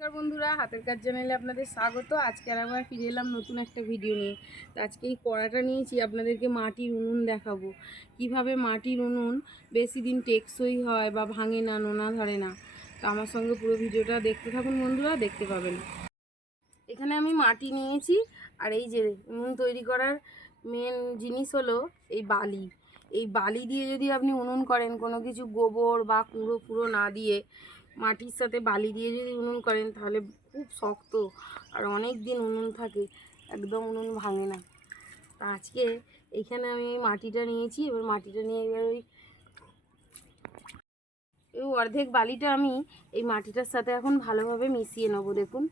নমস্কার বন্ধুরা, হাতের কাজ চ্যানেলে আপনাদের স্বাগত। আজকে আর ফিরে এলাম নতুন একটা ভিডিও নিয়ে। তো আজকে এই কড়াটা নিয়েছি, আপনাদেরকে মাটির উনুন দেখাবো। কীভাবে মাটির উনুন বেশি দিন টেকসই হয় বা ভাঙে না, নোনা ধরে না? তো আমার সঙ্গে পুরো ভিডিওটা দেখতে থাকুন বন্ধুরা, দেখতে পাবেন। এখানে আমি মাটি নিয়েছি, আর এই যে উনুন তৈরি করার মেন জিনিস হলো এই বালি। এই বালি দিয়ে যদি আপনি উনুন করেন, কোনো কিছু গোবর বা কুঁড়ো ফুড়ো না দিয়ে মাটির সাথে বালি দিয়ে যদি উনুন করেন, তাহলে খুব শক্ত আর অনেক দিন উনুন থাকে, একদম উনুন ভাঙে না। তা আজকে এইখানে আমি মাটিটা নিয়েছি, এবার মাটিটা নিয়ে এবার ওই এই অর্ধেক বালিটা আমি এই মাটিটার সাথে এখন ভালোভাবে মিশিয়ে নেব, দেখুন।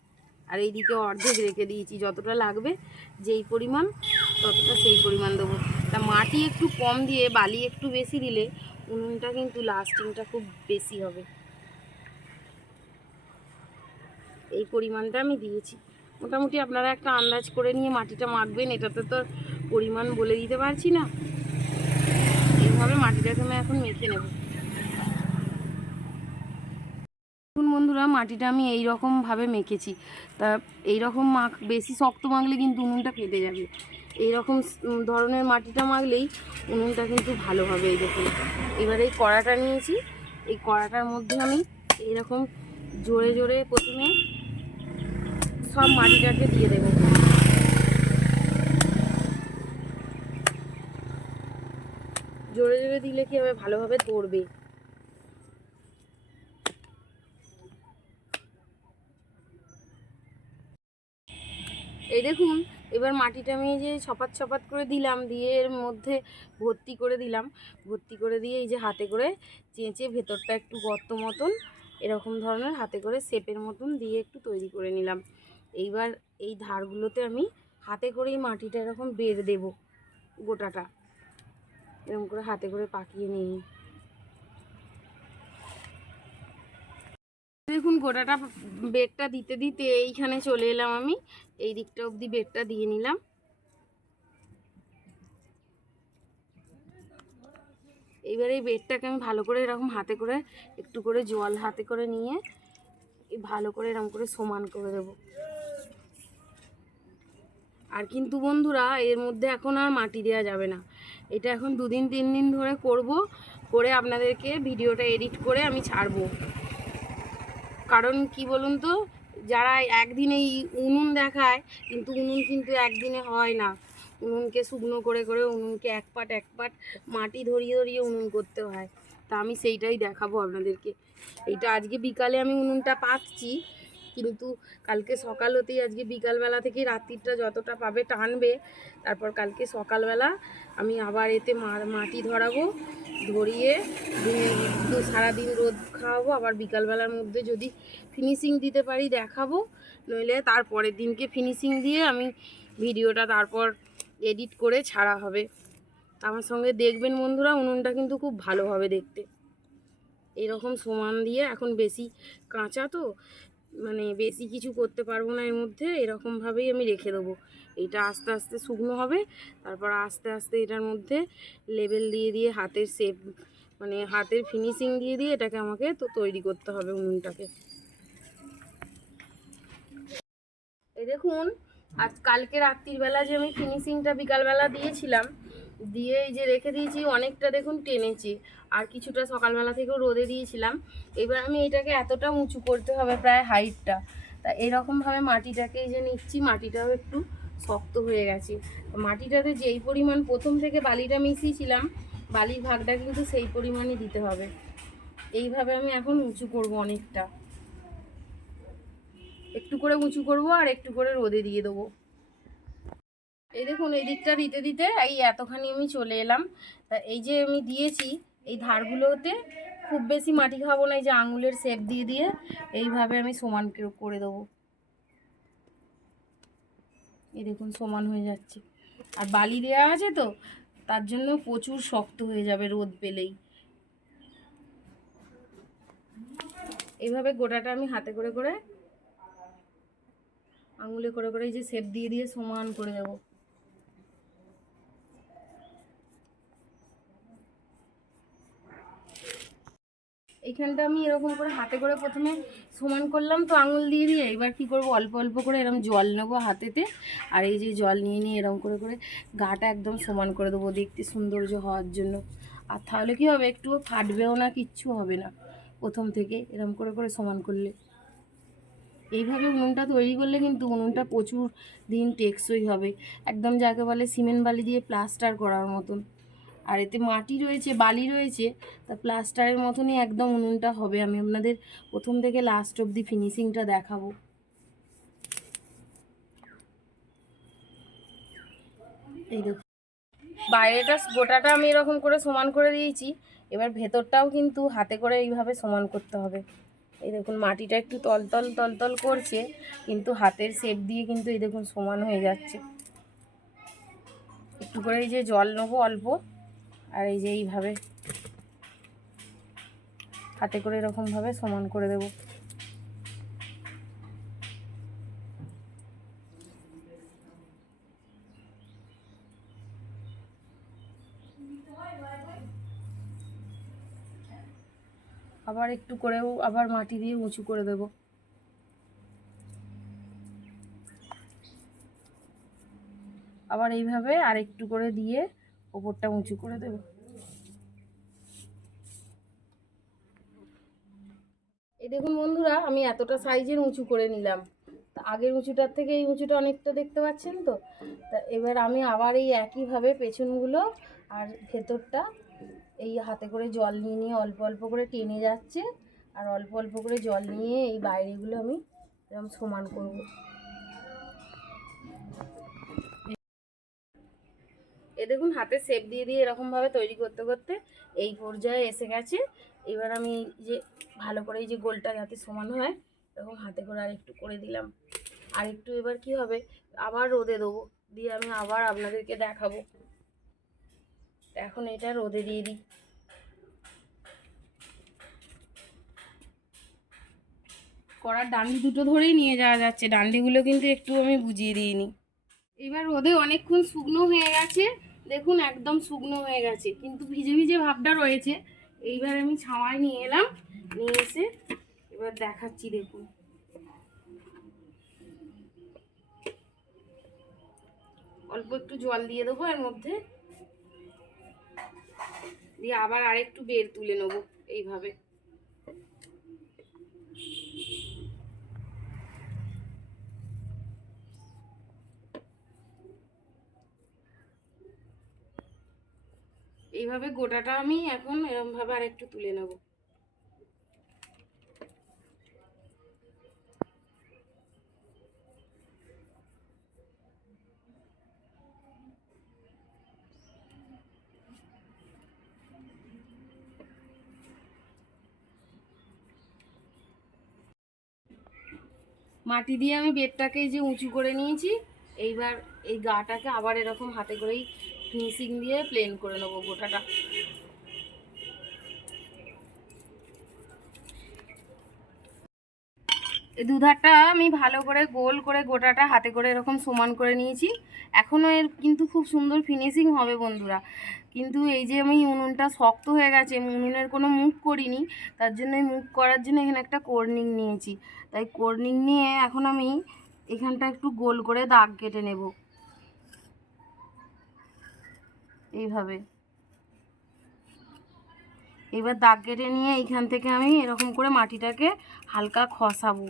আর এইদিকে অর্ধেক রেখে দিয়েছি, যতটা লাগবে যেই পরিমাণ, ততটা সেই পরিমাণ দেবো। তা মাটি একটু কম দিয়ে, বালি একটু বেশি দিলে উনুনটা কিন্তু লাস্টিংটা খুব বেশি হবে। এই পরিমাণটা আমি দিয়েছি। মোটামুটি আপনারা একটা আন্দাজ করে নিয়ে মাটিটা মাখবেন, এটাতে তো পরিমাণ বলে দিতে পারছি না। এইভাবে মাটিটাকে আমি এখন মেখে নেব। বন্ধুরা, মাটিটা আমি এই রকম ভাবে মেখেছি। তা এই রকম মাখ, বেশি শক্ত মাখলে কিন্তু উনুনটা ফেটে যাবে। এই রকম ধরনের মাটিটা মাখলেই উনুনটা কিন্তু ভালো হবে এই দেখুন। এবার এই কড়াটা নিয়েছি। এই কড়াটার মধ্যে আমি এইরকম জোরে জোরে প্রথমে সব মাটিটাকে দিয়ে দেবো। জোরে জোরে দিলে কি হবে? ভালোভাবে ধরবে এই দেখুন, এবার মাটিটা আমি যে ছপাত ছপাত করে দিলাম, দিয়ে এর মধ্যে ভর্তি করে দিলাম। ভর্তি করে দিয়ে এই যে হাতে করে চেঁচে ভেতরটা একটু গর্ত মতন, এরকম ধরনের হাতে করে শেপের মতন দিয়ে একটু তৈরি করে নিলাম। এইবার এই ধারগুলোতে আমি হাতে করেই মাটিটা এরকম বের দেব গোটাটা। এরকম করে হাতে করে পাকিয়ে নিই। দেখুন গোটাটা বেগটা দিতে দিতে এইখানে চলে এলাম আমি। এই দিকটা অবধি বেগটা দিয়ে নিলাম। এইবার এই বেডটাকে আমি ভালো করে এরকম হাতে করে একটু করে জল হাতে করে নিয়ে ভালো করে এরকম করে সমান করে দেব। আর কিন্তু বন্ধুরা, এর মধ্যে এখন আর মাটি দেওয়া যাবে না। এটা এখন দুদিন, তিন দিন ধরে করব, করে আপনাদেরকে ভিডিওটা এডিট করে আমি ছাড়বো। কারণ কি বলুন তো, যারা একদিনেই উনুন দেখায়, কিন্তু উনুন কিন্তু একদিনে হয় না। উনুনকে শুকনো করে করে উনুনকে এক পাট এক পাট মাটি ধরিয়ে ধরিয়ে উনুন করতে হয়। তা আমি সেইটাই দেখাবো আপনাদেরকে। এইটা আজকে বিকালে আমি উনুনটা পাচ্ছি কিন্তু কালকে সকাল হতেই আজকে বিকালবেলা থেকে রাত্রিটা যতটা পাবে টানবে, তারপর কালকে সকালবেলা আমি আবার এতে মাটি ধরাবো, ধরিয়ে সারাদিন রোদ খাওয়াবো, আবার বিকালবেলার মধ্যে যদি ফিনিশিং দিতে পারি দেখাবো, নইলে তারপরের দিনকে ফিনিশিং দিয়ে আমি ভিডিওটা তারপর এডিট করে ছাড়া হবে। আমার সঙ্গে দেখবেন বন্ধুরা, উনুনটা কিন্তু খুব ভালো হবে দেখতে। এরকম সমান দিয়ে এখন বেশি কাঁচা তো মানে বেশি কিছু করতে পারব না এর মধ্যে, এরকমভাবেই আমি রেখে দেবো। এটা আস্তে আস্তে শুকনো হবে, তারপর আস্তে আস্তে এটার মধ্যে লেবেল দিয়ে দিয়ে হাতের শেপ মানে হাতের ফিনিশিং দিয়ে দিয়ে এটাকে আমাকে তো তৈরি করতে হবে উনুনটাকে। এই দেখুন, আজ কালকে রাত্রির বেলা যে আমি ফিনিশিংটা বিকালবেলা দিয়েছিলাম দিয়ে এই যে রেখে দিয়েছি, অনেকটা দেখুন টেনেছি আর কিছুটা সকালবেলা থেকেও রোদে দিয়েছিলাম। এবার আমি এটাকে এতটা উঁচু করতে হবে প্রায় হাইটটা। তা এরকমভাবে মাটিটাকে এই যে নিচ্ছি, মাটিটাও একটু শক্ত হয়ে গেছে। মাটিটাতে যেই পরিমাণ প্রথম থেকে বালিটা মিশিয়েছিলাম, বালির ভাগটা কিন্তু সেই পরিমাণই দিতে হবে। এইভাবে আমি এখন উঁচু করব অনেকটা। একটু করে উঁচু করব আর একটু করে রোদে দিয়ে দেবো। এই দেখুন, এই দিকটা দিতে দিতে এই এতখানি আমি চলে এলাম। তা এই যে আমি দিয়েছি, এই ধারগুলোতে খুব বেশি মাটি খাব না, এই যে আঙুলের শেপ দিয়ে দিয়ে এইভাবে আমি সমান করে- দেবো। এই দেখুন, সমান হয়ে যাচ্ছে। আর বালি দেওয়া আছে তো, তার জন্য প্রচুর শক্ত হয়ে যাবে রোদ পেলেই। এইভাবে গোটাটা আমি হাতে করে করে, আঙুলে করে করে এই যে শেপ দিয়ে দিয়ে সমান করে দেবো। এইখানটা আমি এরকম করে হাতে করে প্রথমে সমান করলাম, তো আঙুল দিয়ে দিয়ে এবার কি করব, অল্প অল্প করে এরকম জল নেব হাতেতে। আর এই যে জল নিয়ে নিয়ে এরকম করে করে গাটা একদম সমান করে দেবো, দেখতে সৌন্দর্য হওয়ার জন্য। আর তাহলে কি হবে, একটুও ফাটবেও না, কিচ্ছু হবে না। প্রথম থেকে এরকম করে করে সমান করলে। এইভাবে উনুনটা তৈরি করলে কিন্তু উনুনটা প্রচুর দিন টেকসই হবে। একদম যাকে বলে সিমেন্ট বালি দিয়ে প্লাস্টার করার মতন। আর এতে মাটি রয়েছে, বালি রয়েছে, তা প্লাস্টারের মতনই একদম উনুনটা হবে। আমি আপনাদের প্রথম থেকে লাস্ট অবধি ফিনিশিংটা দেখাবো। এই দেখুন। বাইরেটা গোটাটা আমি এরকম করে সমান করে দিয়েছি। এবার ভেতরটাও কিন্তু হাতে করে এইভাবে সমান করতে হবে। এই দেখুন, মাটিটা একটু তলতল তলতল করছে, কিন্তু হাতের শেপ দিয়ে কিন্তু এই দেখুন সমান হয়ে যাচ্ছে। একটু করে এই যে জল নেব অল্প। আর এই যে এইভাবে হাতে করে এরকমভাবে সমান করে দেব। আবার একটু করেও আবার মাটি দিয়ে উঁচু করে দেব। আবার এইভাবে আর একটু করে দিয়ে ওপরটা উঁচু করে দেব। এই দেখুন বন্ধুরা, আমি এতটা সাইজের উঁচু করে নিলাম। তা আগের উঁচুটার থেকে এই উঁচুটা অনেকটা দেখতে পাচ্ছেন তো? তা এবার আমি আবার এই একইভাবে পেছনগুলো আর ভেতরটা এই হাতে করে জল নিয়ে নিয়ে অল্প অল্প করে টেনে যাচ্ছে। আর অল্প অল্প করে জল নিয়ে এই বাইরেগুলো আমি এরকম সমান করব। দেখুন, হাতে শেপ দিয়ে দিয়ে এরকমভাবে তৈরি করতে করতে এই পর্যায়ে এসে গেছে। এবার আমি যে ভালো করে এই যে গোলটা যাতে সমান হয়, এরকম হাতে করে আর একটু করে দিলাম। আর একটু এবার কি হবে? আবার রোদে দেবো। দিয়ে আমি আবার আপনাদেরকে দেখাবো। এখন এটা রোদে দিয়ে দিই। কড়ার ডান্ডি দুটো ধরেই নিয়ে যাওয়া যাচ্ছে। ডান্ডিগুলো কিন্তু একটু আমি বুঝিয়ে দিইনি। এবার রোদে অনেকক্ষণ শুকনো হয়ে গেছে। দেখুন, একদম শুকনো হয়ে গেছে। কিন্তু ভিজে ভিজে ভাবটা রয়েছে। এইবার আমি ছাওয়ায় নিয়ে এলাম। নিয়ে এসে এবার দেখাচ্ছি, দেখুন। অল্প একটু জল দিয়ে দেবো এর মধ্যে। দিয়ে আবার আরেকটু বের তুলে নেব এইভাবে। এইভাবে গোটাটা আমি এখন এরমভাবে আরেকটু তুলে নেব। মাটি দিয়ে আমি বেডটাকে যে উঁচু করে নিয়েছি, এইবার এই গাটাকে আবার এরকম হাতে করেই ফিনিশিং দিয়ে প্লেন করে নেব গোটাটা। দুধারটা আমি ভালো করে গোল করে গোটাটা হাতে করে এরকম সমান করে নিয়েছি। এখনও এর কিন্তু খুব সুন্দর ফিনিশিং হবে বন্ধুরা। কিন্তু এই যে আমি উনুনটা শক্ত হয়ে গেছে উনুনের কোনো মুখ করিনি, তার জন্য মুখ করার জন্য এখানে একটা কর্নিং নিয়েছি। তাই কর্নিং নিয়ে এখন আমি এখানটা একটু গোল করে দাগ কেটে নেব। এইভাবে। এবার দাগ কেটে নিয়ে এইখান থেকে আমি এরকম করে মাটিটাকে হালকা খসাবো।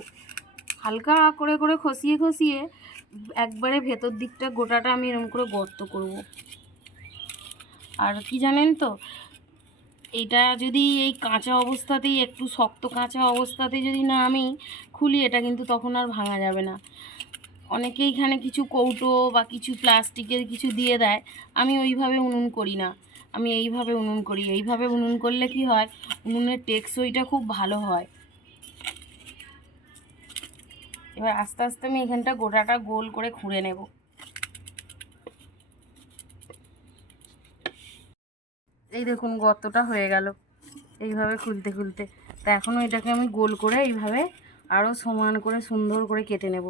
হালকা করে করে খসিয়ে খসিয়ে একবারে ভেতর দিকটা গোটাটা আমি এরকম করে গর্ত করব। আর কি জানেন তো এটা যদি এই কাঁচা অবস্থাতেই, একটু শক্ত কাঁচা অবস্থাতে যদি না আমি খুলি, এটা কিন্তু তখন আর ভাঙা যাবে না। অনেকে এখানে কিছু কৌটো বা কিছু প্লাস্টিকের কিছু দিয়ে দেয়। আমি ওইভাবে উনুন করি না। আমি এইভাবে উনুন করি। এইভাবে উনুন করলে কি হয়? উনুনের টেকসইটা খুব ভালো হয়। এবার আস্তে আস্তে আমি এখানটা গোটাটা গোল করে খুঁড়ে নেব। এই দেখুন, গর্তটা হয়ে গেল এইভাবে খুলতে খুলতে। তা এখনও এটাকে আমি গোল করে এইভাবে আরও সমান করে সুন্দর করে কেটে নেব।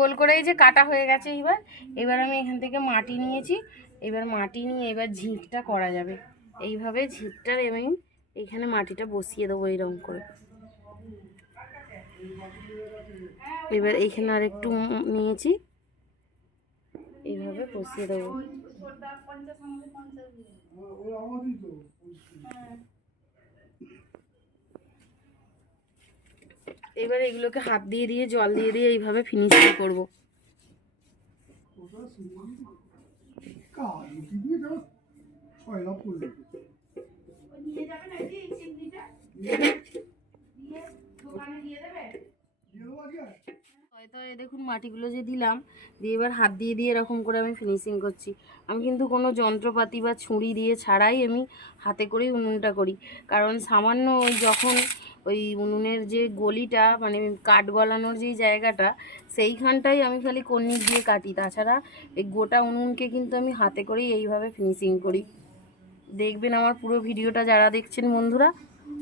গোল করে এই যে কাটা হয়ে গেছে এবার। এবার আমি এখান থেকে মাটি নিয়েছি। এবার মাটি নিয়ে এবার ঝিঁকটা করা যাবে। এইভাবে ঝিঁকটার আমি এইখানে মাটিটা বসিয়ে দেবো এইরকম করে। এবার এইখানে আর একটু নিয়েছি। এইভাবে বসিয়ে দেবো। এবার এগুলোকে হাত দিয়ে দিয়ে, জল দিয়ে দিয়ে এইভাবে ফিনিশিং করব। হয়তো এই দেখুন মাটিগুলো যে দিলাম, দিয়ে এবার হাত দিয়ে দিয়ে এরকম করে আমি ফিনিশিং করছি। আমি কিন্তু কোনো যন্ত্রপাতি বা ছুরি দিয়ে ছাড়াই আমি হাতে করেই উনুনটা করি। কারণ সামান্য যখন ওই উনুনের যে গলিটা মানে কাঠ গলানোর যেই জায়গাটা, সেইখানটাই আমি খালি কর্নিক দিয়ে কাটি। তাছাড়া এই গোটা উনুনকে কিন্তু আমি হাতে করেই এইভাবে ফিনিশিং করি। দেখবেন আমার পুরো ভিডিওটা যারা দেখছেন বন্ধুরা,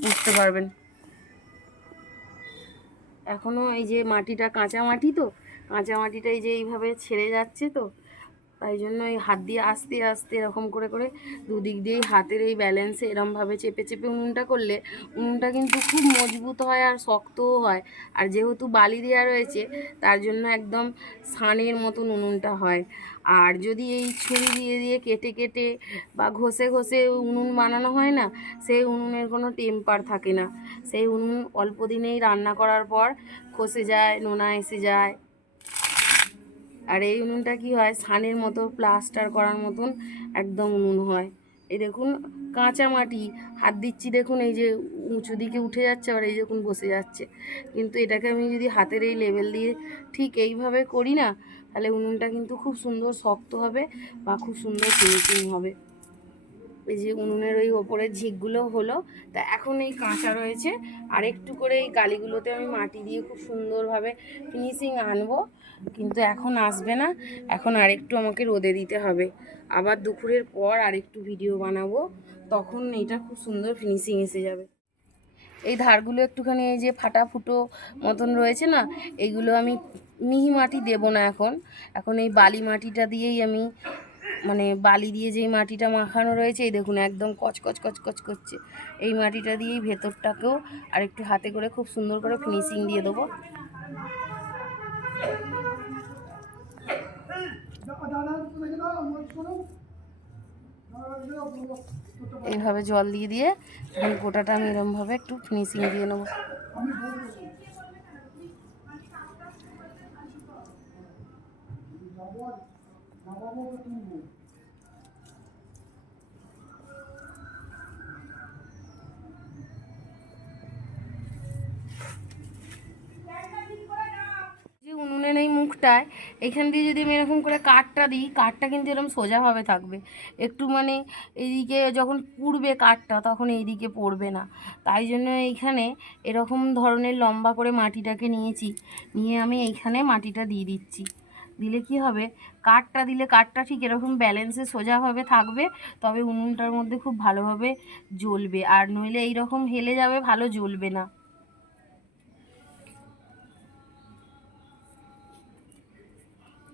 বুঝতে পারবেন। এখনও এই যে মাটিটা, কাঁচা মাটি তো? কাঁচা মাটিটা এই যে এইভাবে ছেড়ে যাচ্ছে তো? তাই জন্য এই হাত দিয়ে আস্তে আস্তে এরকম করে করে দুদিক দিয়েই হাতের এই ব্যালেন্সে এরমভাবে চেপে চেপে উনুনটা করলে উনুনটা কিন্তু খুব মজবুত হয় আর শক্তও হয়। আর যেহেতু বালি দেওয়া রয়েছে, তার জন্য একদম সানের মতন উনুনটা হয়। আর যদি এই ছুরি দিয়ে দিয়ে কেটে কেটে বা ঘষে ঘষে উনুন বানানো হয় না, সেই উনুনের কোনো টেম্পার থাকে না। সেই উনুন অল্প দিনেই রান্না করার পর খসে যায়, নোনা এসে যায়। আর এই উনুনটা কি হয়? সানের মতো প্লাস্টার করার মতন একদম উনুন হয়। এই দেখুন, কাঁচা মাটি। হাত দিচ্ছি দেখুন, এই যে উঁচু দিকে উঠে যাচ্ছে আর এই দেখুন বসে যাচ্ছে। কিন্তু এটাকে আমি যদি হাতের এই লেভেল দিয়ে ঠিক এইভাবে করি না, তাহলে উনুনটা কিন্তু খুব সুন্দর শক্ত হবে বা খুব সুন্দর ফিনিশিং হবে। এই যে উনুনের ওই ওপরের ঝিকগুলো হলো, তা এখন এই কাঁচা রয়েছে। আর একটু করে এই গালিগুলোতে আমি মাটি দিয়ে খুব সুন্দরভাবে ফিনিশিং আনব, কিন্তু এখন আসবে না। এখন আরেকটু আমাকে রোদে দিতে হবে। আবার দুপুরের পর আরেকটু ভিডিও বানাবো, তখন এটা খুব সুন্দর ফিনিশিং এসে যাবে। এই ধারগুলো একটুখানি এই যে ফাটা ফুটো মতন রয়েছে না এইগুলো আমি মিহি মাটি দেব না এখন। এখন এই বালি মাটিটা দিয়েই আমি মানে বালি দিয়ে যেই মাটিটা মাখানো রয়েছে, এই দেখুন একদম কচকচ কচকচ করছে। এই মাটিটা দিয়েই ভেতরটাকেও আর একটু হাতে করে খুব সুন্দর করে ফিনিশিং দিয়ে দেবো। এইভাবে জল দিয়ে দিয়ে এখন গোটাটা আমি এরমভাবে একটু ফিনিশিং দিয়ে নেব। যে উনুনের এই মুখটায়, এখান দিয়ে যদি আমি এরকম করে কাঠটা দিই, কাঠটা কিন্তু এরকম সোজাভাবে থাকবে। একটু মানে এইদিকে যখন পুড়বে কাঠটা, তখন এইদিকে পড়বে না। তাই জন্য এইখানে এরকম ধরনের লম্বা করে মাটিটাকে নিয়েছি, নিয়ে আমি এইখানে মাটিটা দিয়ে দিচ্ছি। দিলে কি হবে? কাঠটা দিলে কাঠটা ঠিক এরকম ব্যালেন্সে সোজাভাবে থাকবে, তবে উনুনটার মধ্যে খুব ভালোভাবে জ্বলবে। আর নইলে এইরকম হেলে যাবে, ভালো জ্বলবে না।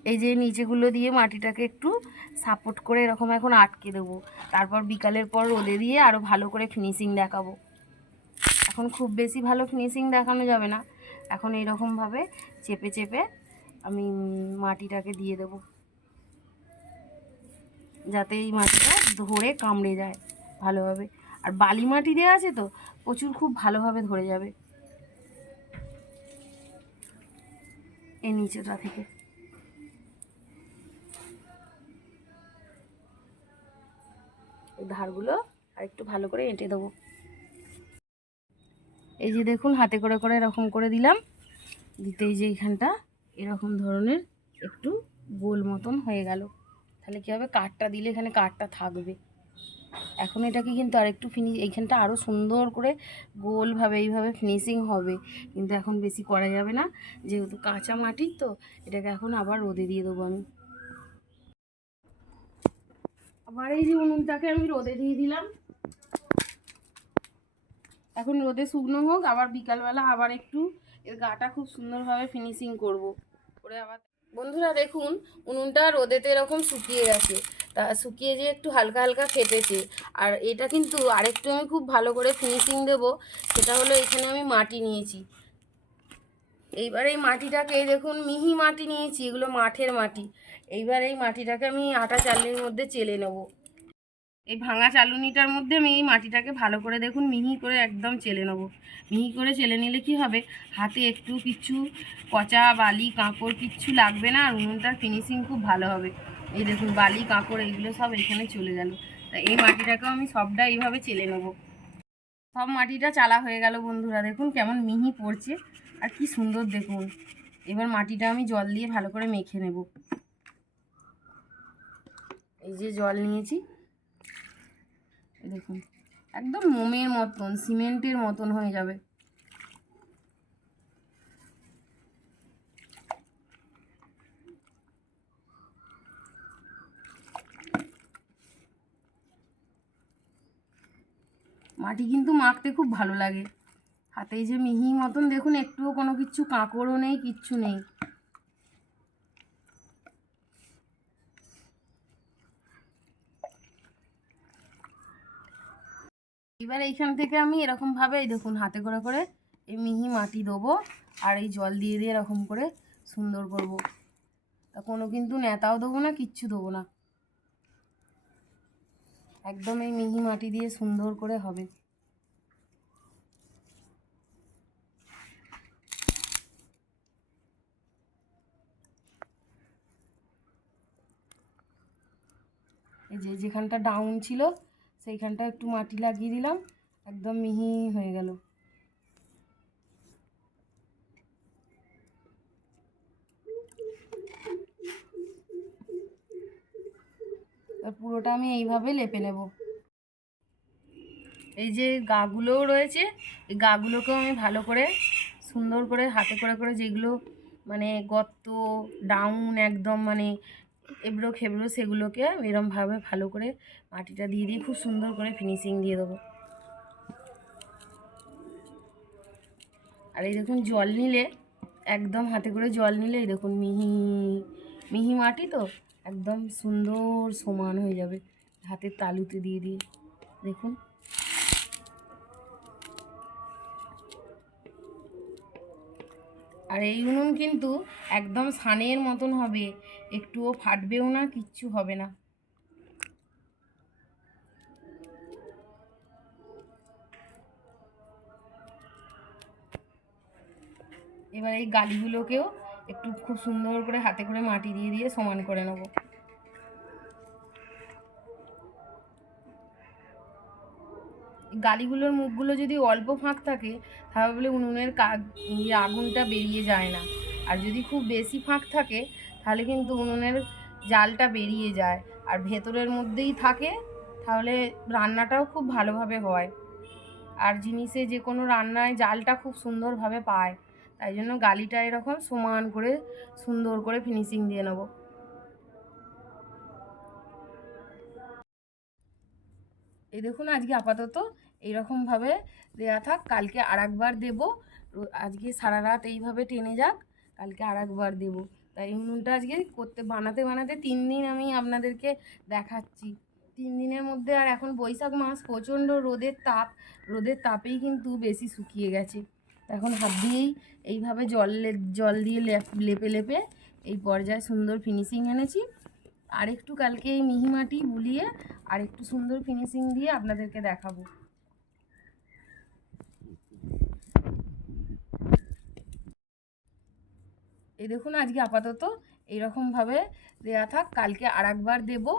এই যে নিচেগুলো দিয়ে মাটিটাকে একটু সাপোর্ট করে এরকম এখন আটকে দেবো। তারপর বিকালের পর রোদে দিয়ে আরও ভালো করে ফিনিশিং দেখাবো। এখন খুব বেশি ভালো ফিনিশিং দেখানো যাবে না। এখন এইরকমভাবে চেপে চেপে আমি মাটিটাকে দিয়ে দেবো। যাতে এই মাটিটা ধরে কামড়ে যায় ভালোভাবে। আর বালি মাটি দেওয়া আছে তো, প্রচুর খুব ভালোভাবে ধরে যাবে। এই নিচেটা থেকে। ধারগুলো আর একটু ভালো করে এঁটে দেবো। এই যে দেখুন, হাতে করে করে এরকম করে দিলাম। দিতে এই যে এইখানটা এরকম ধরনের একটু গোল মতন হয়ে গেল। তাহলে কী হবে? কাঠটা দিলে এখানে কাঠটা থাকবে। এখন এটাকে কিন্তু আর একটু ফিনি এইখানটা আরও সুন্দর করে গোলভাবে, এইভাবে ফিনিশিং হবে। কিন্তু এখন বেশি করা যাবে না। যেহেতু কাঁচা মাটির, তো এটাকে এখন আবার রোদে দিয়ে দেবো আমি। আবার এই যে উনুনটাকে আমি রোদে দিয়ে দিলাম। এখন রোদে শুকনো হোক, আবার বিকালবেলা আবার একটু এর গাটা খুব সুন্দরভাবে ফিনিশিং করব। করে আবার বন্ধুরা দেখুন, উনুনটা রোদেতে এরকম শুকিয়ে গেছে। তা শুকিয়ে যে একটু হালকা হালকা ফেটেছে। আর এটা কিন্তু আরেকটু আমি খুব ভালো করে ফিনিশিং দেবো, সেটা হলো এখানে আমি মাটি নিয়েছি। এইবার এই মাটিটাকে দেখুন, মিহি মাটি নিয়েছি, এগুলো মাঠের মাটি। এইবার এই মাটিটাকে আমি আটা চালনির মধ্যে চেলে নেব। এই ভাঙা চালুনিটার মধ্যে আমি এই মাটিটাকে ভালো করে দেখুন মিহি করে একদম চেলে নেব। মিহি করে চেলে নিলে কি হবে? হাতে একটু কিছু পচা বালি কাঁকড় কিচ্ছু লাগবে না, আর উনুনটার ফিনিশিং খুব ভালো হবে। এই দেখুন বালি কাঁকড় এইগুলো সব এখানে চলে গেল। তা এই মাটিটাকেও আমি সবটা এইভাবে চেলে নেব। সব মাটিটা চালা হয়ে গেল বন্ধুরা, দেখুন কেমন মিহি পড়ছে, আর কি সুন্দর দেখুন। এবার মাটিটা আমি জল দিয়ে ভালো করে মেখে নেব। এই যে জল নিয়েছি। দেখুন, একদম মোমের মতন, সিমেন্টের মতন হয়ে যাবে। মাটি কিন্তু মাখতে খুব ভালো লাগে। হাতে যে মিহি মতন, দেখুন, একটুও কোনো কিছু কাঁকড়ও নেই, কিচ্ছু নেই। এবার এইখান থেকে আমি এরকমভাবে এই দেখুন, হাতে করে করে এই মিহি মাটি দেবো আর এই জল দিয়ে দিয়ে এরকম করে সুন্দর করব। তা কোনো কিন্তু নেতাও দেবো না, কিচ্ছু দেবো না। একদম এই মিহি মাটি দিয়ে সুন্দর করে হবে। এই যে যেখানটা ডাউন ছিল সেইখানটা একটু মাটি লাগিয়ে দিলাম, একদম মিহি হয়ে গেল। পুরোটা আমি এইভাবে লেপে নেব। এই যে গাগুলোও রয়েছে, এই গাগুলোকেও আমি ভালো করে, সুন্দর করে, হাতে করে করে যেগুলো মানে গর্ত ডাউন একদম মানে এবড়ো খেবড়ো সেগুলোকে এরমভাবে ভালো করে মাটিটা দিয়ে দিয়ে খুব সুন্দর করে ফিনিশিং দিয়ে দেবো। আর এই দেখুন জল নিলে, একদম হাতে করে জল নিলে এই দেখুন মিহি মিহি মাটি তো, একদম সুন্দর সমান হয়ে যাবে হাতের তালুতে দিয়ে দিয়ে, দেখুন। আর এই উনুন কিন্তু একদম সানের মতন হবে একটুও ফাটবেও না, কিচ্ছু হবে না। এবার এই গালিগুলোকেও একটু খুব সুন্দর করে হাতে করে মাটি দিয়ে দিয়ে সমান করে নেব। গালিগুলোর মুখগুলো যদি অল্প ফাঁক থাকে, তাহলে উনুনের আগুনটা বেরিয়ে যায় না। আর যদি খুব বেশি ফাঁক থাকে তাহলে কিন্তু উনুনের জালটা বেরিয়ে যায়। আর ভেতরের মধ্যেই থাকে, তাহলে রান্নাটাও খুব ভালোভাবে হয়। আর জিনিসে যে কোনো রান্নায় জালটা খুব সুন্দরভাবে পায়। তাই জন্য গালিটা এরকম সমান করে, সুন্দর করে ফিনিশিং দিয়ে নেব। এই দেখুন আজকে আপাতত এইরকমভাবে দেওয়া থাক। কালকে আর একবার দেবো। আজকে সারা রাত এইভাবে টেনে যাক। কালকে আর একবার দেবো। তাই উনুনটা আজকে করতে, বানাতে বানাতে তিন দিন আমি আপনাদেরকে দেখাচ্ছি। তিন দিনের মধ্যে আর এখন বৈশাখ মাস, প্রচণ্ড রোদের তাপ। রোদের তাপেই কিন্তু বেশি শুকিয়ে গেছে। এখন হাত দিয়েই এইভাবে জল জল দিয়ে লেপে লেপে এই পর্যায়ে সুন্দর ফিনিশিং এনেছি। আর একটু কালকে এই মিহি মাটি বুলিয়ে আর একটু সুন্দর ফিনিশিং দিয়ে আপনাদেরকে দেখাবো। এই দেখুন, আজকে আপাতত এইরকমভাবে দেওয়া থাক। কালকে আর একবার দেবো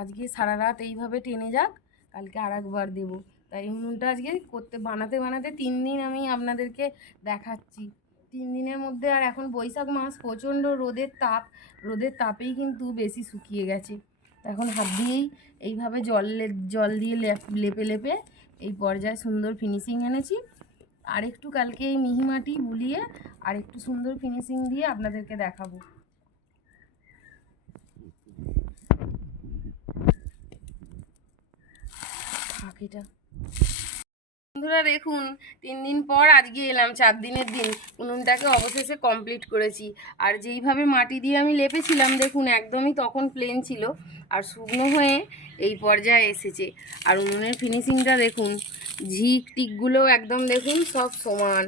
আজকে সারা রাত এইভাবে টেনে যাক, কালকে আর একবার দেবো তাই উনুনটা আজকে করতে, বানাতে বানাতে তিন দিন আমি আপনাদেরকে দেখাচ্ছি। তিন দিনের মধ্যে আর এখন বৈশাখ মাস, প্রচণ্ড রোদের তাপ। রোদের তাপেই কিন্তু বেশি শুকিয়ে গেছে। এখন হাত দিয়েই এইভাবে জল জল দিয়ে লেপে লেপে এই পর্যায়ে সুন্দর ফিনিশিং এনেছি। আর একটু কালকে এই মিহি মাটি বুলিয়ে আর একটু সুন্দর ফিনিশিং দিয়ে আপনাদেরকে দেখাবো। পাখিটা। বন্ধুরা দেখুন, তিন দিন পর আজকে এলাম, চার দিনের দিন। উনুনটাকে অবশেষে কমপ্লিট করেছি। আর যেইভাবে মাটি দিয়ে আমি লেপেছিলাম, দেখুন, একদমই তখন প্লেন ছিল। আর শুকনো হয়ে এই পর্যায়ে এসেছে। আর উনুনের ফিনিশিংটা দেখুন ঝিক টিকগুলো একদম দেখুন সব সমান।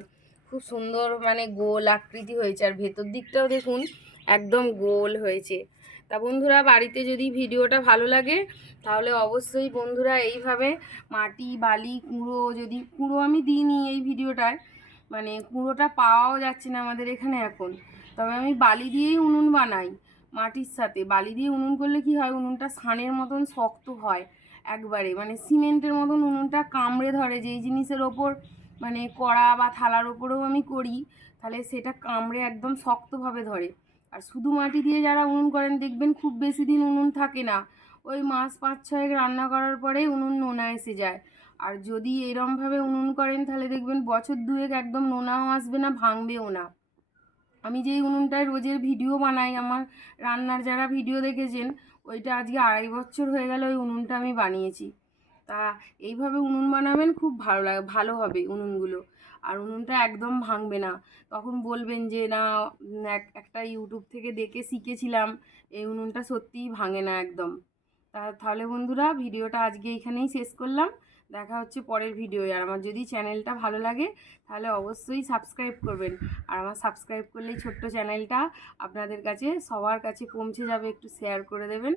খুব সুন্দর মানে গোল আকৃতি হয়েছে। আর ভেতর দিকটাও দেখুন একদম গোল হয়েছে। তা বন্ধুরা, বাড়িতে যদি ভিডিওটা ভালো লাগে, তাহলে অবশ্যই বন্ধুরা এইভাবে মাটি, বালি, কুঁড়ো যদি, কুঁড়ো আমি দিইনি এই ভিডিওটায় মানে কুঁড়োটা পাওয়াও যাচ্ছে না আমাদের এখানে এখন। তবে আমি বালি দিয়েই উনুন বানাই মাটির সাথে। বালি দিয়ে উনুন করলে কি হয়? উনুনটা সানের মতন শক্ত হয় একবারে। মানে সিমেন্টের মতন উনুনটা কামড়ে ধরে যেই জিনিসের ওপর। মানে কড়া বা থালার ওপরেও আমি করি, তাহলে সেটা কামড়ে একদম শক্তভাবে ধরে। আর শুধু মাটি দিয়ে যারা উনুন করেন, দেখবেন খুব বেশি দিন উনুন থাকে না। ওই মাস পাঁচ ছয়েক রান্না করার পরেই উনুন নোনা এসে যায়। আর যদি এরমভাবে উনুন করেন, তাহলে দেখবেন বছর দুয়েক একদম নোনাও আসবে না, ভাঙবেও না। আমি যেই উনুনটায় রোজের ভিডিও বানাই, আমার রান্নার যারা ভিডিও দেখেছেন, ওইটা আজকে আড়াই বছর হয়ে গেল ওই উনুনটা আমি বানিয়েছি। তা এইভাবে উনুন বানাবেন খুব ভালো লাগে, ভালো হবে উনুনগুলো। আর উনুনটা একদম ভাঙবে না। তখন বলবেন যে, না এক- একটা ইউটিউব থেকে দেখে শিখেছিলাম, এই উনুনটা সত্যিই ভাঙে না একদম। তা তাহলে বন্ধুরা, ভিডিওটা আজকে এইখানেই শেষ করলাম। দেখা হচ্ছে পরের ভিডিও আর আমার যদি চ্যানেলটা ভালো লাগে, তাহলে অবশ্যই সাবস্ক্রাইব করবেন। আর আমার সাবস্ক্রাইব করলেই ছোট্ট চ্যানেলটা আপনাদের কাছে, সবার কাছে পৌঁছে যাবে, একটু শেয়ার করে দেবেন।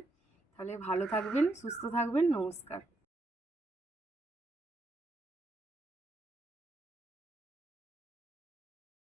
তাহলে ভালো থাকবেন, সুস্থ থাকবেন, নমস্কার।